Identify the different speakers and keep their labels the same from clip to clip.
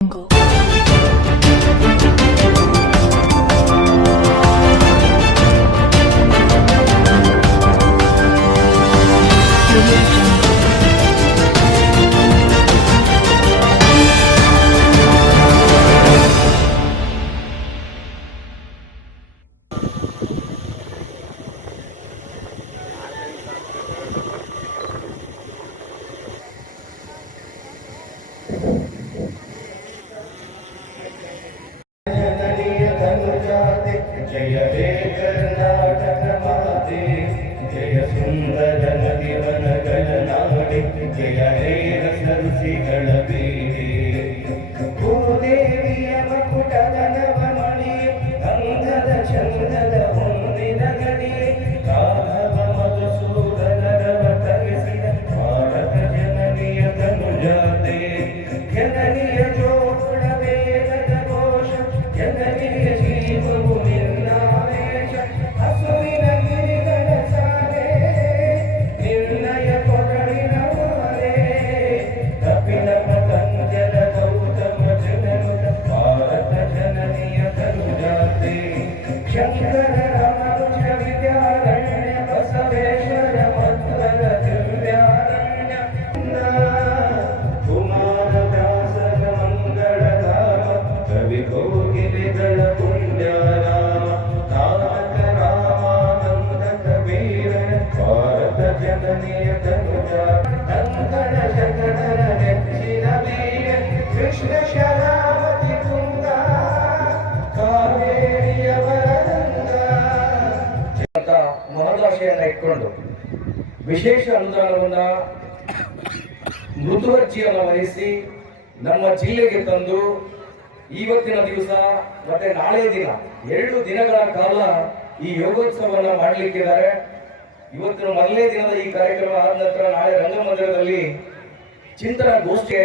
Speaker 1: 能
Speaker 2: 够。ಮಹದಾಶೆಯನ್ನ ಇಟ್ಕೊಂಡು ವಿಶೇಷ ಅನುದಾನವನ್ನ ಮೃದುವರ್ಜಿಯನ್ನು ವಹಿಸಿ ನಮ್ಮ ಜಿಲ್ಲೆಗೆ ತಂದು ಇವತ್ತಿನ ದಿವಸ ಮತ್ತೆ ನಾಳೆ ದಿನ ಎರಡು ದಿನಗಳ ಕಾಲ ಈ ಯೋಗೋತ್ಸವವನ್ನು ಮಾಡಲಿಕ್ಕಿದ್ದಾರೆ. ಇವತ್ತಿನ ಮೊದಲನೇ ದಿನದ ಈ ಕಾರ್ಯಕ್ರಮ ಆದ ನಂತರ ನಾಳೆ ರಂಗಮಂದಿರದಲ್ಲಿ ಚಿಂತನ ಗೋಷ್ಠಿಗೆ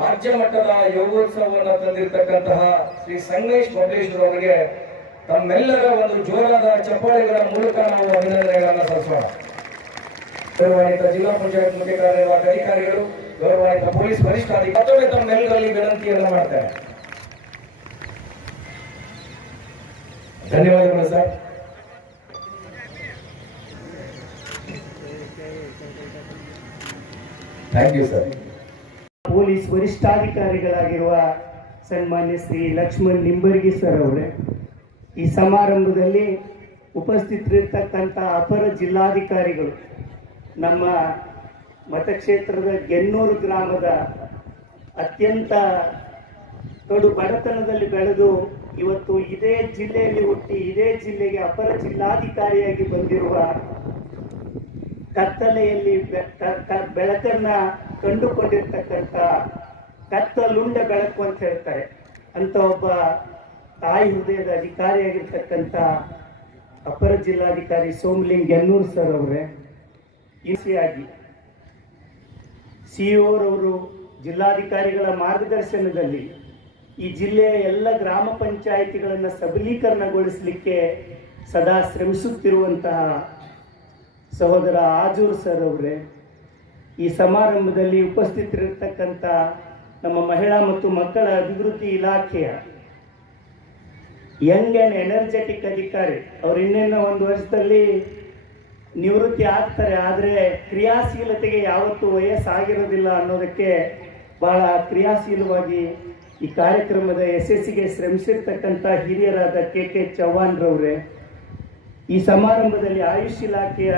Speaker 2: ರಾಜ್ಯ ಮಟ್ಟದ ಯೋಗೋತ್ಸವವನ್ನು ತಂದಿರತಕ್ಕಂತಹ ಶ್ರೀ ಸಂಗಮೇಶ್ ಮಹೇಶ್ವರ ಅವರಿಗೆ ತಮ್ಮೆಲ್ಲರ ಒಂದು ಜೋರಾದ ಚಪ್ಪಾಳೆಗಳ ಮೂಲಕ ನಾವು ಅಭಿನಂದನೆಗಳನ್ನು ಸಲ್ಲಿಸೋಣ ಗೌರವಾನ್ವಿತ ಜಿಲ್ಲಾ ಪಂಚಾಯತ್ ಮುಖ್ಯ ಕಾರ್ಯನಿರ್ವಾಹಕ ಅಧಿಕಾರಿಗಳು ಗೌರವಾನ್ವಿತ ಪೊಲೀಸ್ ವರಿಷ್ಠಾಧಿಕಾರಿ ಮತ್ತೊಮ್ಮೆ ತಮ್ಮೆಲ್ಲರಲ್ಲಿ ವಿನಂತಿಯನ್ನು ಮಾಡ್ತಾರೆ ಧನ್ಯವಾದಗಳು sir. Thank you sir
Speaker 3: police ವರಿಷ್ಠಾಧಿಕಾರಿಗಳಾಗಿರುವ ಸನ್ಮಾನ್ಯ ಶ್ರೀ ಲಕ್ಷ್ಮಣ್ ನಿಂಬರ್ಗಿ ಸರ್ ಅವರೇ, ಈ ಸಮಾರಂಭದಲ್ಲಿ ಉಪಸ್ಥಿತರಿರ್ತಕ್ಕಂಥ ಅಪರ ಜಿಲ್ಲಾಧಿಕಾರಿಗಳು, ನಮ್ಮ ಮತಕ್ಷೇತ್ರದ ಗೆನ್ನೂರು ಗ್ರಾಮದ ಅತ್ಯಂತ ಕಡು ಬಡತನದಲ್ಲಿ ಬೆಳೆದು ಇವತ್ತು ಇದೇ ಜಿಲ್ಲೆಯಲ್ಲಿ ಹುಟ್ಟಿ ಇದೇ ಜಿಲ್ಲೆಗೆ ಅಪರ ಜಿಲ್ಲಾಧಿಕಾರಿಯಾಗಿ ಬಂದಿರುವ ಕತ್ತಲೆಯಲ್ಲಿ ಬೆಳಕನ್ನ ಕಂಡುಕೊಂಡಿರ್ತಕ್ಕಂಥ ಕತ್ತಲುಂಡ ಬೆಳಕು ಅಂತ ಹೇಳ್ತಾರೆ. ಅಂತ ಒಬ್ಬ ತಾಯಿ ಹೃದಯದ ಅಧಿಕಾರಿಯಾಗಿರ್ತಕ್ಕಂಥ ಅಪರ ಜಿಲ್ಲಾಧಿಕಾರಿ ಸೋಮಲಿಂಗ್ ಗೆನ್ನೂರ್ ಸರ್ ಅವರೇ ಇಸಿಯಾಗಿ ಸಿಇಒರವರು ಜಿಲ್ಲಾಧಿಕಾರಿಗಳ ಮಾರ್ಗದರ್ಶನದಲ್ಲಿ ಈ ಜಿಲ್ಲೆಯ ಎಲ್ಲ ಗ್ರಾಮ ಪಂಚಾಯಿತಿಗಳನ್ನು ಸಬಲೀಕರಣಗೊಳಿಸಲಿಕ್ಕೆ ಸದಾ ಶ್ರಮಿಸುತ್ತಿರುವಂತಹ ಸಹೋದರ ಆಜೂರ್ ಸರ್ ಅವರೇ, ಈ ಸಮಾರಂಭದಲ್ಲಿ ಉಪಸ್ಥಿತರಿರ್ತಕ್ಕಂಥ ನಮ್ಮ ಮಹಿಳಾ ಮತ್ತು ಮಕ್ಕಳ ಅಭಿವೃದ್ಧಿ ಇಲಾಖೆಯ ಯಂಗ್ ಆ್ಯಂಡ್ ಎನರ್ಜೆಟಿಕ್ ಅಧಿಕಾರಿ. ಅವ್ರು ಇನ್ನೇನು ಒಂದು ವರ್ಷದಲ್ಲಿ ನಿವೃತ್ತಿ ಆಗ್ತಾರೆ, ಆದರೆ ಕ್ರಿಯಾಶೀಲತೆಗೆ ಯಾವತ್ತೂ ವಯಸ್ಸಾಗಿರೋದಿಲ್ಲ ಅನ್ನೋದಕ್ಕೆ ಬಹಳ ಕ್ರಿಯಾಶೀಲವಾಗಿ ಈ ಕಾರ್ಯಕ್ರಮದ ಯಶಸ್ಸಿಗೆ ಶ್ರಮಿಸಿರ್ತಕ್ಕಂಥ ಹಿರಿಯರಾದ ಕೆ ಕೆ ಚವ್ಹಾಣ್ರವರೇ. ಈ ಸಮಾರಂಭದಲ್ಲಿ ಆಯುಷ್ ಇಲಾಖೆಯ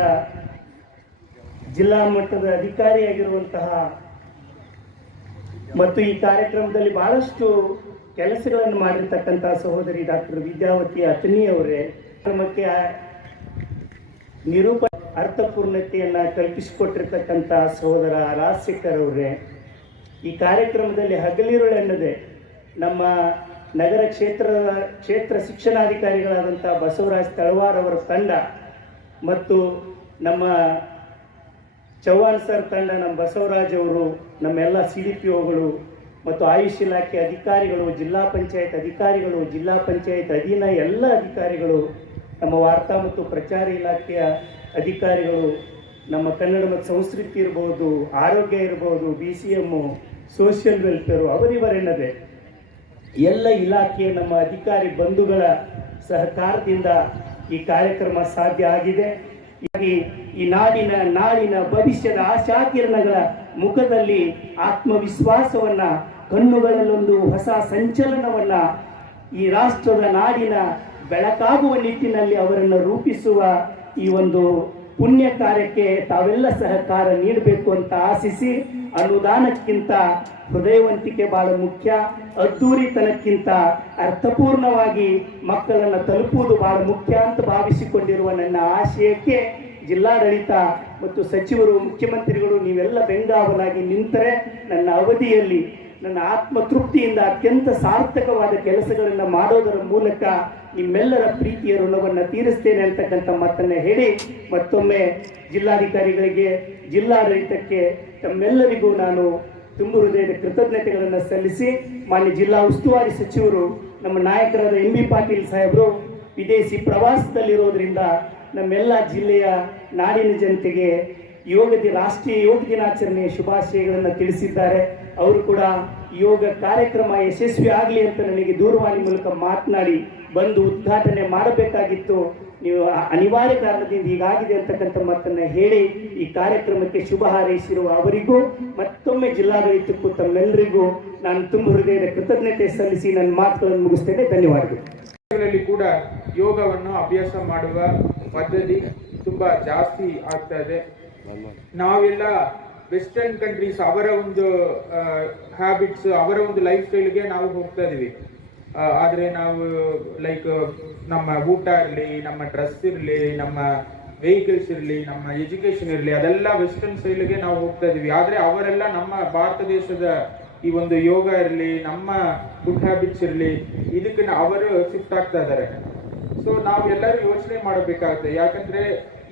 Speaker 3: ಜಿಲ್ಲಾ ಮಟ್ಟದ ಅಧಿಕಾರಿಯಾಗಿರುವಂತಹ ಮತ್ತು ಈ ಕಾರ್ಯಕ್ರಮದಲ್ಲಿ ಬಹಳಷ್ಟು ಕೆಲಸಗಳನ್ನು ಮಾಡಿರ್ತಕ್ಕಂಥ ಸಹೋದರಿ ಡಾಕ್ಟರ್ ವಿದ್ಯಾವತಿ ಅವರೇ ನಮಗೆ ನಿರೂಪ ಅರ್ಥಪೂರ್ಣತೆಯನ್ನು ಕಲ್ಪಿಸಿಕೊಟ್ಟಿರ್ತಕ್ಕಂಥ ಸಹೋದರ ರಾಜಶೇಖರ್ ಅವರೇ, ಈ ಕಾರ್ಯಕ್ರಮದಲ್ಲಿ ಹಗಲಿರುಳೆನ್ನದೆ ನಮ್ಮ ನಗರ ಕ್ಷೇತ್ರದ ಕ್ಷೇತ್ರ ಶಿಕ್ಷಣಾಧಿಕಾರಿಗಳಾದಂಥ ಬಸವರಾಜ್ ತಳವಾರ್ ಅವರ ತಂಡ ಮತ್ತು ನಮ್ಮ ಚೌಹಾನ್ ಸರ್ ತಂಡ, ನಮ್ಮ ಬಸವರಾಜ್ ಅವರು, ನಮ್ಮೆಲ್ಲ ಸಿ ಡಿ ಪಿ ಒಗಳು ಮತ್ತು ಆಯುಷ್ ಇಲಾಖೆ ಅಧಿಕಾರಿಗಳು, ಜಿಲ್ಲಾ ಪಂಚಾಯತ್ ಅಧಿಕಾರಿಗಳು, ಜಿಲ್ಲಾ ಪಂಚಾಯತ್ ಅಧೀನ ಎಲ್ಲ ಅಧಿಕಾರಿಗಳು, ನಮ್ಮ ವಾರ್ತಾ ಮತ್ತು ಪ್ರಚಾರ ಇಲಾಖೆಯ ಅಧಿಕಾರಿಗಳು, ನಮ್ಮ ಕನ್ನಡ ಮತ್ತು ಸಂಸ್ಕೃತಿ ಇರ್ಬೋದು, ಆರೋಗ್ಯ ಇರ್ಬೋದು B C M social welfare ಅವರಿವರೆನ್ನದೆ ಎಲ್ಲ ಇಲಾಖೆಯ ನಮ್ಮ ಅಧಿಕಾರಿ ಬಂಧುಗಳ ಸಹಕಾರದಿಂದ ಈ ಕಾರ್ಯಕ್ರಮ ಸಾಧ್ಯ ಆಗಿದೆ. ಹೀಗಾಗಿ ಈ ನಾಡಿನ ನಾಡಿನ ಭವಿಷ್ಯದ ಆಶಾಕಿರಣಗಳ ಮುಖದಲ್ಲಿ ಆತ್ಮವಿಶ್ವಾಸವನ್ನ ಕಣ್ಣುಗಳಲ್ಲೊಂದು ಹೊಸ ಸಂಚಲನವನ್ನ ಈ ರಾಷ್ಟ್ರದ ನಾಡಿನ ಬೆಳಕಾಗುವ ನಿಟ್ಟಿನಲ್ಲಿ ಅವರನ್ನು ರೂಪಿಸುವ ಈ ಒಂದು ಪುಣ್ಯ ಕಾರ್ಯಕ್ಕೆ ತಾವೆಲ್ಲ ಸಹಕಾರ ನೀಡಬೇಕು ಅಂತ ಆಶಿಸಿ ಅನುದಾನಕ್ಕಿಂತ ಹೃದಯವಂತಿಕೆ ಬಹಳ ಮುಖ್ಯ. ಅದ್ದೂರಿತನಕ್ಕಿಂತ ಅರ್ಥಪೂರ್ಣವಾಗಿ ಮಕ್ಕಳನ್ನು ತಲುಪುವುದು ಬಹಳ ಮುಖ್ಯ ಅಂತ ಭಾವಿಸಿಕೊಂಡಿರುವ ನನ್ನ ಆಶಯಕ್ಕೆ ಜಿಲ್ಲಾಡಳಿತ ಮತ್ತು ಸಚಿವರು, ಮುಖ್ಯಮಂತ್ರಿಗಳು ನೀವೆಲ್ಲ ಬೆಂಗಾವಲಾಗಿ ನಿಂತರೆ ನನ್ನ ಅವಧಿಯಲ್ಲಿ ನನ್ನ ಆತ್ಮ ತೃಪ್ತಿಯಿಂದ ಅತ್ಯಂತ ಸಾರ್ಥಕವಾದ ಕೆಲಸಗಳನ್ನು ಮಾಡೋದರ ಮೂಲಕ ನಿಮ್ಮೆಲ್ಲರ ಪ್ರೀತಿಯ ಋಣವನ್ನು ತೀರಿಸ್ತೇನೆ ಅಂತಕ್ಕಂಥ ಮಾತನ್ನು ಹೇಳಿ ಮತ್ತೊಮ್ಮೆ ಜಿಲ್ಲಾಧಿಕಾರಿಗಳಿಗೆ, ಜಿಲ್ಲಾಡಳಿತಕ್ಕೆ ತಮ್ಮೆಲ್ಲರಿಗೂ ನಾನು ತುಂಬ ಹೃದಯದ ಕೃತಜ್ಞತೆಗಳನ್ನು ಸಲ್ಲಿಸಿ, ಮಾನ್ಯ ಜಿಲ್ಲಾ ಉಸ್ತುವಾರಿ ಸಚಿವರು, ನಮ್ಮ ನಾಯಕರಾದ ಎಂ ಬಿ ಪಾಟೀಲ್ ಸಾಹೇಬರು, ವಿದೇಶಿ ಪ್ರವಾಸದಲ್ಲಿರೋದ್ರಿಂದ ನಮ್ಮೆಲ್ಲ ಜಿಲ್ಲೆಯ ನಾಡಿನ ಜನತೆಗೆ ಯೋಗ ದಿ ರಾಷ್ಟ್ರೀಯ ಯೋಗ ದಿನಾಚರಣೆಯ ಶುಭಾಶಯಗಳನ್ನು ತಿಳಿಸಿದ್ದಾರೆ. ಅವರು ಕೂಡ ಯೋಗ ಕಾರ್ಯಕ್ರಮ ಯಶಸ್ವಿ ಆಗಲಿ ಅಂತ ನನಗೆ ದೂರವಾಣಿ ಮೂಲಕ ಮಾತನಾಡಿ ಬಂದು ಉದ್ಘಾಟನೆ ಮಾಡಬೇಕಾಗಿತ್ತು. ನೀವು ಅನಿವಾರ್ಯ ಕಾರಣದಿಂದ ಹೀಗಾಗಿದೆ ಅಂತಕ್ಕಂಥ ಮಾತನ್ನ ಹೇಳಿ ಈ ಕಾರ್ಯಕ್ರಮಕ್ಕೆ ಶುಭ ಹಾರೈಸಿರುವ ಅವರಿಗೂ, ಮತ್ತೊಮ್ಮೆ ಜಿಲ್ಲಾಡಳಿತಕ್ಕೂ ತಮ್ಮೆಲ್ಲರಿಗೂ ನಾನು ತುಂಬ ಹೃದಯದ ಕೃತಜ್ಞತೆ ಸಲ್ಲಿಸಿ ನನ್ನ ಮಾತುಗಳನ್ನು ಮುಗಿಸ್ತೇನೆ. ಧನ್ಯವಾದಗಳು.
Speaker 4: ಕೂಡ ಯೋಗವನ್ನು ಅಭ್ಯಾಸ ಮಾಡುವ ಪದ್ಧತಿ ತುಂಬಾ ಜಾಸ್ತಿ ಆಗ್ತಾ ಇದೆ. ನಾವೆಲ್ಲ ವೆಸ್ಟರ್ನ್ ಕಂಟ್ರೀಸ್ ಅವರ ಒಂದು ಹ್ಯಾಬಿಟ್ಸ್ ಅವರ ಒಂದು ಲೈಫ್ ಸ್ಟೈಲ್ಗೆ ನಾವು ಹೋಗ್ತಾ ಇದೀವಿ. ಆದರೆ ನಾವು ಲೈಕ್ ನಮ್ಮ ಊಟ ಇರಲಿ, ನಮ್ಮ ಡ್ರೆಸ್ ಇರಲಿ, ನಮ್ಮ ವೆಹಿಕಲ್ಸ್ ಇರಲಿ, ನಮ್ಮ ಎಜುಕೇಶನ್ ಇರಲಿ, ಅದೆಲ್ಲ ವೆಸ್ಟರ್ನ್ ಸ್ಟೈಲ್ಗೆ ನಾವು ಹೋಗ್ತಾ ಇದೀವಿ. ಆದ್ರೆ ಅವರೆಲ್ಲ ನಮ್ಮ ಭಾರತ ದೇಶದ ಈ ಒಂದು ಯೋಗ ಇರಲಿ, ನಮ್ಮ ಫುಡ್ ಹ್ಯಾಬಿಟ್ಸ್ ಇರಲಿ, ಇದಕ್ಕೆ ಅವರು ಶಿಫ್ಟ್ ಆಗ್ತಾ ಇದ್ದಾರೆ. ಸೊ ನಾವು ಎಲ್ಲರೂ ಯೋಚನೆ ಮಾಡಬೇಕಾಗುತ್ತೆ. ಯಾಕಂದ್ರೆ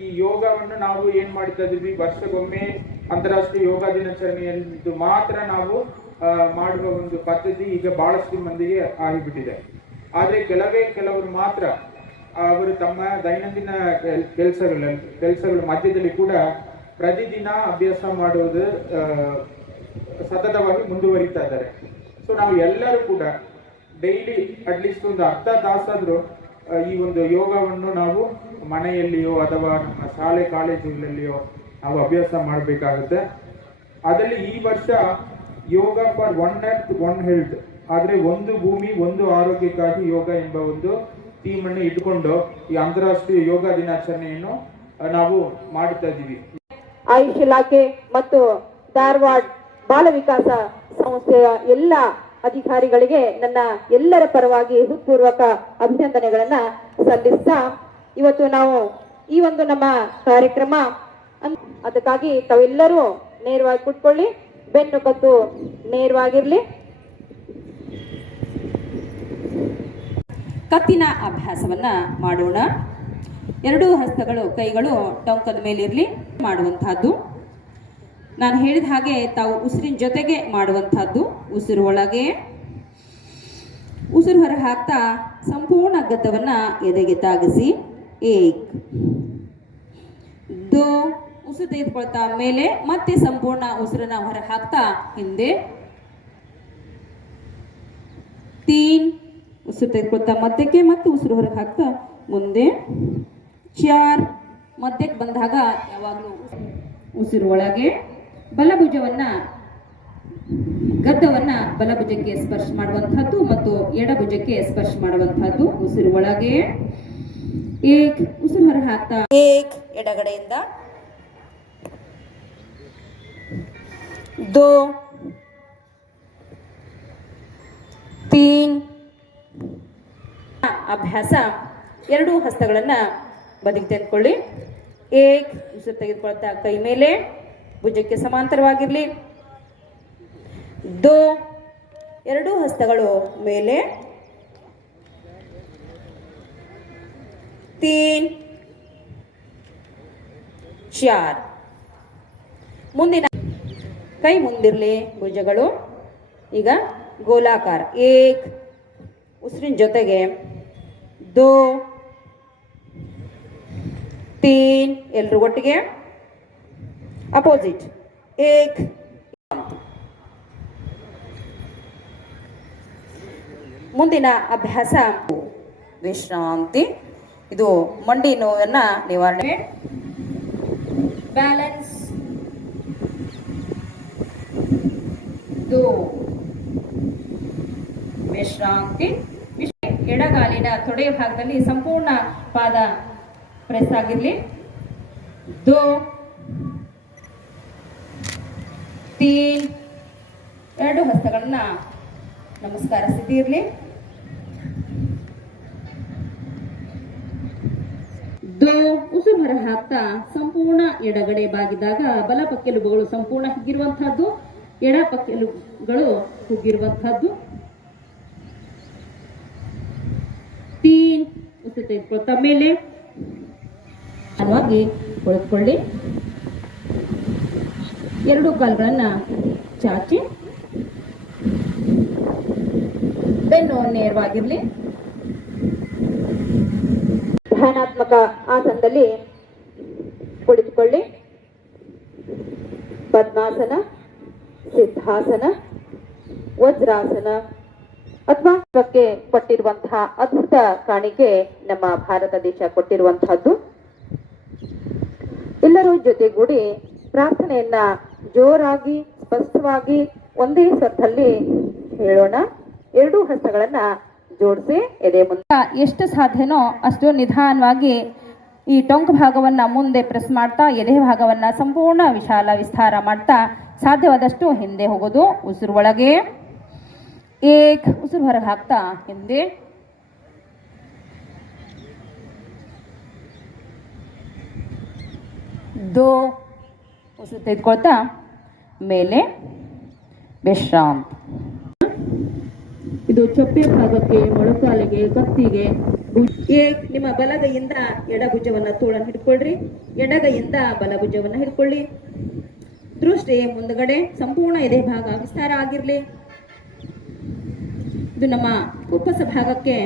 Speaker 4: ಈ ಯೋಗವನ್ನು ನಾವು ಏನ್ ಮಾಡ್ತಾ ಇದೀವಿ ವರ್ಷಕ್ಕೊಮ್ಮೆ ಅಂತಾರಾಷ್ಟ್ರೀಯ ಯೋಗ ದಿನಾಚರಣೆಯಂದು ಮಾತ್ರ ನಾವು ಮಾಡುವ ಒಂದು ಪದ್ಧತಿ ಈಗ ಬಹಳಷ್ಟು ಮಂದಿಗೆ ಆಗಿಬಿಟ್ಟಿದೆ. ಆದರೆ ಕೆಲವೇ ಕೆಲವರು ಮಾತ್ರ ಅವರು ತಮ್ಮ ದೈನಂದಿನ ಕೆಲಸಗಳ ಕೆಲಸಗಳ ಮಧ್ಯದಲ್ಲಿ ಕೂಡ ಪ್ರತಿದಿನ ಅಭ್ಯಾಸ ಮಾಡುವುದು ಸತತವಾಗಿ ಮುಂದುವರಿತಾ ಇದ್ದಾರೆ. ಸೊ ನಾವು ಎಲ್ಲರೂ ಕೂಡ ಡೈಲಿ ಅಟ್ಲೀಸ್ಟ್ ಒಂದು ಅರ್ಧ ತಾಸಾದ್ರೂ ಈ ಒಂದು ಯೋಗವನ್ನು ನಾವು ಮನೆಯಲ್ಲಿಯೋ ಅಥವಾ ನಮ್ಮ ಶಾಲೆ, ಕಾಲೇಜುಗಳಲ್ಲಿಯೋ ನಾವು ಅಭ್ಯಾಸ ಮಾಡಬೇಕಾಗುತ್ತೆ. ಅದರಲ್ಲಿ ಈ ವರ್ಷ yoga for one earth, one health, ಆದ್ರೆ ಒಂದು ಭೂಮಿ, ಒಂದು ಆರೋಗ್ಯಕ್ಕಾಗಿ ಯೋಗ ಎಂಬ ಒಂದು ಥೀಮ್ ಅನ್ನು ಇಟ್ಕೊಂಡು ಈ ಅಂತಾರಾಷ್ಟ್ರೀಯ ಯೋಗ ದಿನಾಚರಣೆಯನ್ನು ನಾವು ಮಾಡ್ತಾ ಇದ್ದೀವಿ.
Speaker 5: ಆಯುಷ್ ಇಲಾಖೆ ಮತ್ತು ಧಾರವಾಡ ಬಾಲ ವಿಕಾಸ ಸಂಸ್ಥೆಯ ಎಲ್ಲ ಅಧಿಕಾರಿಗಳಿಗೆ ನನ್ನ ಎಲ್ಲರ ಪರವಾಗಿ ಹೃತ್ಪೂರ್ವಕ ಅಭಿನಂದನೆಗಳನ್ನ ಸಲ್ಲಿಸ್ತಾ ಇವತ್ತು ನಾವು ಈ ಒಂದು ನಮ್ಮ ಕಾರ್ಯಕ್ರಮ ಅದಕ್ಕಾಗಿ ತಾವೆಲ್ಲರೂ ನೇರವಾಗಿ ಕುಟ್ಕೊಳ್ಳಿ ಬೆನ್ನು ಕತ್ತು ನೇರವಾಗಿರ್ಲಿ.
Speaker 6: ಕತ್ತಿನ ಅಭ್ಯಾಸವನ್ನ ಮಾಡೋಣ. ಎರಡೂ ಹಸ್ತಗಳು, ಕೈಗಳು ಟೊಂಕದ ಮೇಲಿರಲಿ ಮಾಡುವಂತಹದ್ದು ನಾನು ಹೇಳಿದ ಹಾಗೆ ತಾವು ಉಸಿರಿನ ಜೊತೆಗೆ ಮಾಡುವಂಥದ್ದು ಉಸಿರು ಒಳಗೆ. ಉಸಿರು ಹೊರ ಹಾಕ್ತಾ ಸಂಪೂರ್ಣ ಗದ್ದವನ್ನ ಎದೆಗೆ ತಾಗಿಸಿ. ಏಕ್. ದೋ. ಉಸಿರು ತೆಗೆದುಕೊಳ್ತಾ ಮೇಲೆ ಮತ್ತೆ ಸಂಪೂರ್ಣ ಉಸಿರನ್ನ ಹೊರ ಹಾಕ್ತಾ ಹಿಂದೆ. ತೀನ್. ಉಸಿರು ತೆಗೆದುಕೊಳ್ತಾ ಮಧ್ಯಕ್ಕೆ ಮತ್ತೆ ಉಸಿರು ಹೊರಗೆ ಹಾಕ್ತಾ ಮುಂದೆ. ಚಾರ್. ಮಧ್ಯಕ್ಕೆ ಬಂದಾಗ ಯಾವಾಗಲೂ ಉಸಿರು ಒಳಗೆ. ಬಲಭುಜವನ್ನ, ಗದ್ದವನ್ನ ಬಲಭುಜಕ್ಕೆ ಸ್ಪರ್ಶ ಮಾಡುವಂತಹದ್ದು ಮತ್ತು ಎಡಭುಜಕ್ಕೆ ಸ್ಪರ್ಶ ಮಾಡುವಂತಹದ್ದು. ಉಸಿರು ಒಳಗೆ. ಏಕ್, ಉಸಿರು ಹೊರ ಹಾಕ್ತಾ ಏಕ್, ಎಡಗಡೆಯಿಂದ. ದೋ. ತೀನ್. ಅಭ್ಯಾಸ. ಎರಡೂ ಹಸ್ತಗಳನ್ನ ಬದಿಗೆ ತೆಗೆದುಕೊಳ್ಳಿ. ಏಕ್, ಉಸಿರು ತೆಗೆದುಕೊಳ್ತಾ ಕೈ ಮೇಲೆ. ಭುಜಕ್ಕೆ ಸಮಾಂತರವಾಗಿರಲಿ. ದೋ ಎರಡೂ ಹಸ್ತಗಳು ಮೇಲೆ. ತೀನ್. ಚಾರ್ ಮುಂದಿನ ಕೈ ಮುಂದಿರಲಿ ಭುಜಗಳು. ಈಗ ಗೋಲಾಕಾರ. ಏಕ್. ಉಸಿರಿನ ಜೊತೆಗೆ ದೋ. ತೀನ್. ಎಲ್ರು ಒಟ್ಟಿಗೆ. अपोजिट एक ಮುಂದಿನ ಅಭ್ಯಾಸ. ವಿಶ್ರಾಂತಿ. ಇದು ಮಂಡಿ ನೋವನ್ನು ನಿವಾರಣೆ. ಬ್ಯಾಲೆನ್ಸ್ ದೋ ವಿಶ್ರಾಂತಿ. ಎಡಗಾಲಿನ ತೊಡೆಯ ಭಾಗದಲ್ಲಿ ಸಂಪೂರ್ಣ ಪಾದ ಪ್ರೆಸ್ ಆಗಿರಲಿ. ದೋ ತೀನ್ ಎರಡು ಹಸ್ತಗಳನ್ನ ನಮಸ್ಕಾರ ಸ್ಥಿತಿ ಇರಲಿ. ಉಸಿರು ಹಾಕ್ತಾ ಸಂಪೂರ್ಣ ಎಡಗಡೆ ಬಾಗಿದಾಗ ಬಲ ಪಕ್ಕೆಲುಬುಗಳು ಸಂಪೂರ್ಣ ಹಿಗ್ಗಿರುವಂತಹದ್ದು ಎಡ ಪಕ್ಕೆಲುಬುಗಳು ಹುಗ್ಗಿರುವಂತಹದ್ದು ತೀನ್, ಉಸಿರು ತೆಗೆದುಕೊಳ್ತಾ ಮೇಲೆ. ನಿಧಾನವಾಗಿ ಕುಳಿತುಕೊಳ್ಳಿ. ಎರಡು ಕಾಲುಗಳನ್ನು ಚಾಚಿ. ಬೆನ್ನು ನೇರವಾಗಿರಲಿ.
Speaker 5: ಧ್ಯಾನಾತ್ಮಕ ಆಸನದಲ್ಲಿ ಕುಳಿತುಕೊಳ್ಳಿ. ಪದ್ಮಾಸನ, ಸಿದ್ಧಾಸನ, ವಜ್ರಾಸನ ಅಥವಾ ಬಗ್ಗೆ ಕೊಟ್ಟಿರುವಂತಹ ಅದ್ಭುತ ಕಾಣಿಕೆ ನಮ್ಮ ಭಾರತ ದೇಶ ಕೊಟ್ಟಿರುವಂತಹದ್ದು. ಎಲ್ಲರೂ ಜೊತೆಗೂಡಿ ಪ್ರಾರ್ಥನೆಯನ್ನ ಜೋರಾಗಿ, ಸ್ಪಷ್ಟವಾಗಿ ಒಂದೇ ಸತ್ತಲ್ಲಿ ಹೇಳೋಣ. ಎರಡೂ ಹಸ್ತಗಳನ್ನ ಜೋಡಿಸಿ, ಎದೆ ಮುಂದೆ.
Speaker 6: ಎಷ್ಟು ಸಾಧ್ಯನೋ ಅಷ್ಟು ನಿಧಾನವಾಗಿ ಈ ಟೊಂಕ್ ಭಾಗವನ್ನ ಮುಂದೆ ಪ್ರೆಸ್ ಮಾಡ್ತಾ, ಎದೆ ಭಾಗವನ್ನ ಸಂಪೂರ್ಣ ವಿಶಾಲ ವಿಸ್ತಾರ ಮಾಡ್ತಾ, ಸಾಧ್ಯವಾದಷ್ಟು ಹಿಂದೆ ಹೋಗೋದು. ಉಸಿರು ಒಳಗೆ. ಏಕ್, ಉಸಿರು ಹೊರಗೆ ಹಾಕ್ತಾ, ಹಿಂದೆ. ದೋ. ಉಸಿರು ತೆಗೆದುಕೊಳ್ತಾ ಮೇಲೆ ವಿಶ್ರಾಂತ್. ಇದು ಚೊಪ್ಪೆ ಭಾಗಕ್ಕೆ ಮೊಳಕಾಲಿಗೆ ಕತ್ತಿಗೆ ಏ ನಿಮ್ಮ ಬಲಗೈಯಿಂದ ಎಡಭುಜವನ್ನ ತೋಳನ್ನು ಹಿಡ್ಕೊಳ್ರಿ. ಎಡಗೈಯಿಂದ ಬಲಭುಜವನ್ನ ಹಿಡ್ಕೊಳ್ಳಿ. ದೃಷ್ಟಿ ಮುಂದಗಡೆ ಸಂಪೂರ್ಣ ಎದೆ ಭಾಗ ವಿಸ್ತಾರ ಆಗಿರ್ಲಿ. ಇದು ನಮ್ಮ ಉಪಸ ಭಾಗಕ್ಕೆ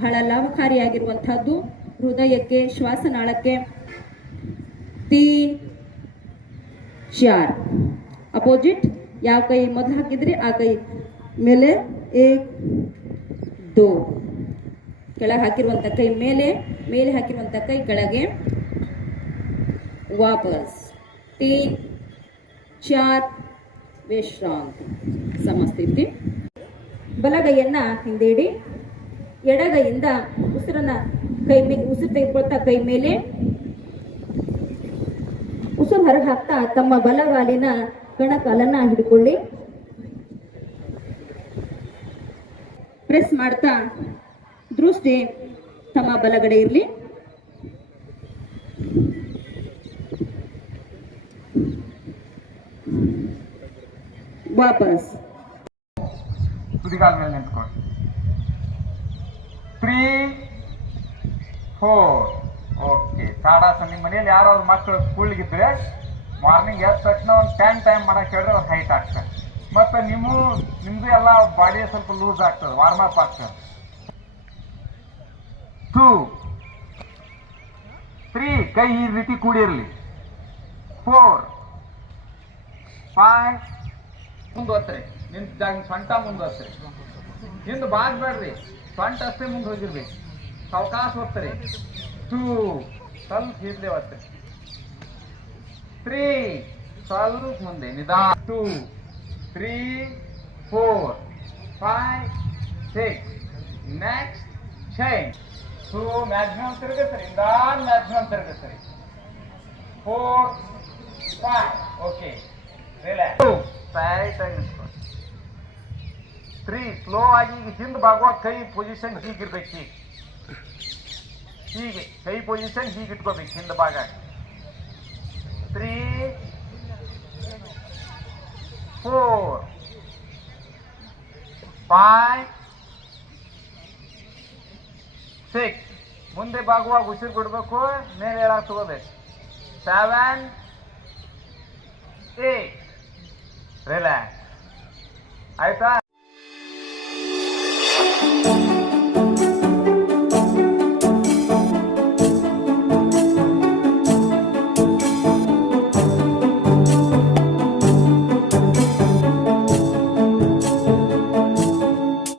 Speaker 6: ಬಹಳ ಲಾಭಕಾರಿಯಾಗಿರುವಂತಹದ್ದು ಹೃದಯಕ್ಕೆ ಶ್ವಾಸನಾಳಕ್ಕೆ. ತೀನ್ ಚಾರ್ ಅಪೋಸಿಟ್, ಯಾವ ಕೈ ಮೊದಲು ಹಾಕಿದ್ರಿ, ಆ ಕೈ ಮೇಲೆ ಏಕ್ ದೋ. ಕೆಳಗೆ ಹಾಕಿರುವಂಥ ಕೈ ಮೇಲೆ ಮೇಲೆ ಹಾಕಿರುವಂಥ ಕೈ ಕೆಳಗೆ ವಾಪಸ್. ತೀನ್ ಚಾರ್ ವಿಶ್ರಾಂತಿ. ಸಮಸ್ಥಿತಿ. ಬಲಗೈಯನ್ನ ಹಿಂದೆ ಇಡಿ ಎಡಗೈಯಿಂದ ಉಸಿರನ್ನ ಕೈ ಮೇಲೆ ಉಸಿರು ತೆಗೆದುಕೊಳ್ತಾ ಕೈ ಮೇಲೆ ಉಸಿರು ಹೊರಗೆ ಹಾಕ್ತಾ ತಮ್ಮ ಬಲವಾಲಿನ ಕಣಕಾಲನ್ನ ಹಿಡ್ಕೊಳ್ಳಿ. ಪ್ರೆಸ್ ಮಾಡ್ತಾ, ದೃಷ್ಟಿ ತಮ್ಮ ಬಲಗಡೆ ಇರಲಿ. ವಾಪಸ್.
Speaker 7: ತುದಿಗಾಲ ಮೇಲೆ ನಿಂತ್ಕೊಂಡು ತ್ರೀ ಫೋರ್ ಓಕೆ. ತಾಡಾಸ ನಿಮ್ಮ ಮನೇಲಿ ಯಾರಾದ್ರು ಮಕ್ಕಳು ಸ್ಕೂಲಿಗಿದ್ರೆ ಮಾರ್ನಿಂಗ್ ಎದ್ದ ತಕ್ಷಣ ಒಂದು ಟೈಮ್ ಟೈಮ್ ಮಾಡಕ್ಕೆ ಹೇಳಿದ್ರೆ ಅವ್ರು ಹೈಟ್ ಆಗ್ತಾರೆ ಮತ್ತು ನಿಮ್ಮ ನಿಮ್ಮದು ಎಲ್ಲ ಬಾಡಿ ಸ್ವಲ್ಪ ಲೂಸ್ ಆಗ್ತದೆ ವಾರ್ಮ್ ಅಪ್ ಆಗ್ತದೆ. ಟೂ ತ್ರೀ ಕೈ ಈ ರೀತಿ ಕೂಡಿರಲಿ. ಫೋರ್ ಫೈವ್ ಮುಂದೆ ನಿಂತ ಜಾಗ ಸೊಂಟ ಮುಂದೆ ಒತ್ತರಿ ಹಿಂದೆ ಬಾಗ್ಬೇಡ್ರಿ. ಸೊಂಟ ಅಷ್ಟೇ ಮುಂದೆ ಹೋಗಿರ್ಬೇಕು. ಅವಕಾಶ ಒತ್ತರಿ ಟೂ ಸ್ವಲ್ಪ ಹಿಂದೆ ಒತ್ತರಿ ತ್ರೀ ಸ್ವಲ್ಪ ಮುಂದೆ, ನಿಧಾನ. Two three four five six next chain two maximum ತಿರುಗಿಸ್ರಿ. ನಿಧಾನ maximum ತಿರುಗಿಸ್ರಿ. Four five okay relax three slow ಆಗಿ ಈಗ ಹಿಂದೆ ಬಾಗುವ ಕೈ ಪೊಸಿಷನ್ ಹೀಗಿರ್ಬೇಕು. ಹೀಗೆ ಹೀಗೆ ಕೈ ಪೊಸಿಷನ್ ಹೀಗೆ ಇಟ್ಕೋಬೇಕು ಹಿಂದೆ ಭಾಗ ತ್ರೀ ಫೋರ್ ಫೈವ್ ಸಿಕ್ಸ್ ಮುಂದೆ ಬಾಗುವಾಗ ಉಸಿರು ಬಿಡ್ಬೇಕು ಮೇಲೆ ಹೇಳಕ್ ತಗೋಬೇಕು ಸೆವೆನ್ ಏಟ್ ರಿಲ್ಯಾಕ್ಸ್ ಆಯ್ತಾ